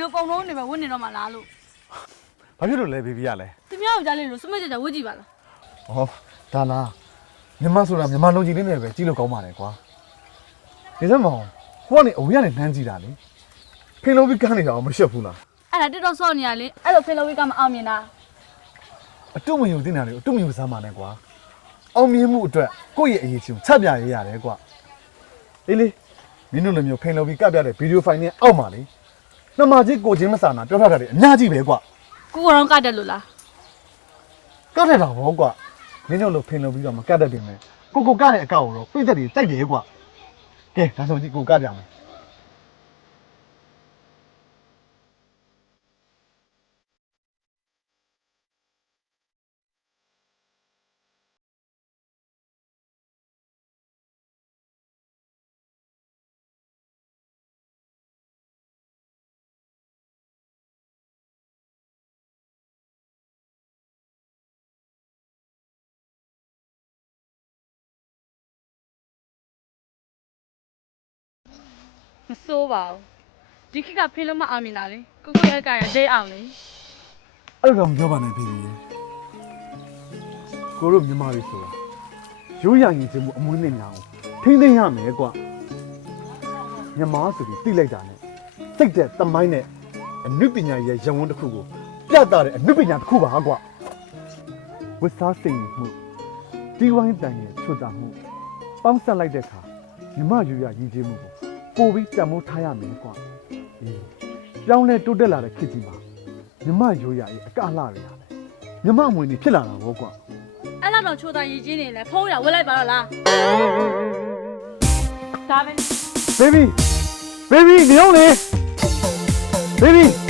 လိုပုံလုံးနေပဲဝတ်နေတော့မှလားလို့ ဘာဖြစ်လို့လဲဘေဘီရလဲ သူများယောက်ျားလေးလို့စမကြကြဝတ်ကြည့်ပါလား ဟောဒါလားမြန်မာဆိုတာမြန်မာလုံကြီးလေးနဲ့ပဲကြည့်လို့ကောင်းပါလေကွာဒီစက်မောင်ဟိုကနေအဝေးကနေနှမ်းကြည့်တာလေဖင်လုံးပြီးကန်းနေတာမရှက်ဘူးလား အဲ့ဒါတက်တော့ဆော့နေရလေအဲ့လိုဖင်လို့ဝိကမအောင်မြင်တာ အတုမယုံတင်တာလေအတုမယုံစားမှာနဲ့ကွာအောင်မြင်မှုအတွက်ကိုယ့်ရဲ့အရေးချင်းချက်ပြရရတယ်ကွာအေးလေမင်းတို့လည်းမျိုးဖင်လုံးပြီးကပ်ပြတဲ့ဗီဒီယိုဖိုင်နဲ့အောက်မှာလေနှမကြီးကိုချင်းမစာနာပြောထားတာလေအများကြီးပဲကွာ ကိုကတော့ကတ်တယ်လို့လား ကတ်တယ်တော့ဘောကွာမင်းတို့လိုဖင်လုံးပြီးတော့မကတ်တတ်တယ်မယ်ကိုကတ်တဲ့အကောက်ကိုတော့ပြည့်သက်တွေတိုက်တယ်ကွာကဲဒါဆိုကြည့်ကိုကတ်ကြမယ်မစိုးပါဘူးဒီခေတ်ကဖင်လို့မအောင်မြင်တာလေကိုကိုရဲ့ကရဒိတ်အောင်လေ အဲ့လိုတော့မပြောပါနဲ့ဖေဖေကိုတို့မြန်မာတွေဆိုတာရိုးရာရင်ချင်းမှုအမွှေးနဲ့များအောင်ထိမ့်သိမ့်ရမယ်ကွာမြန်မာဆိုပြီးသိလိုက်တာနဲ့စိတ်တဲ့တမိုင်းနဲ့အနုပညာရဲ့ရဝန်းတစ်ခုကိုပြသတဲ့အနုပညာတစ်ခုပါကွာဝတ်စားစိတ်မှုဒီဝိုင်းတန်ရဲ့ချွတ်တာမှုပေါင်းဆက်လိုက်တဲ့အခါမြန်မာရိုးရာရင်ချင်းမှုကိုပို့ပြီးတံမိုးထားရမယ်ကွာပြောင်းလဲတိုးတက်လာတဲ့ခေတ်ကြီးမှာမြမရိုးရရဲ့အကလှတွေရတယ်မြမအမွေတွေဖြစ်လာတာဘောကွာ အဲ့လောက်တော့ချိုးသားရည်ချင်းနေလဲဖုံးရဝက်လိုက်ပါတော့လားဒါပဲ ဘေဘီနေအောင်လေဘေဘီ